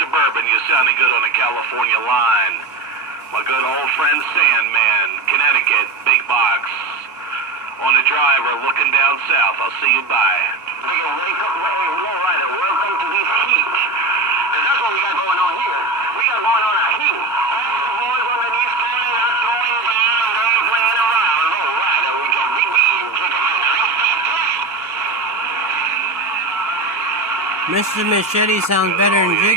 Suburban, you're sounding good on the California line. My good old friend Sandman, Connecticut, big box. On the driver, looking down south. I'll see you bye. Wake up, lowrider. Welcome to this heat. Because that's what we got going on here. We got going on a heat. All the boys on the East Coast are throwing down and they're playing around. Lowrider, we got big beans. Mr. Machete sounds better than Jig.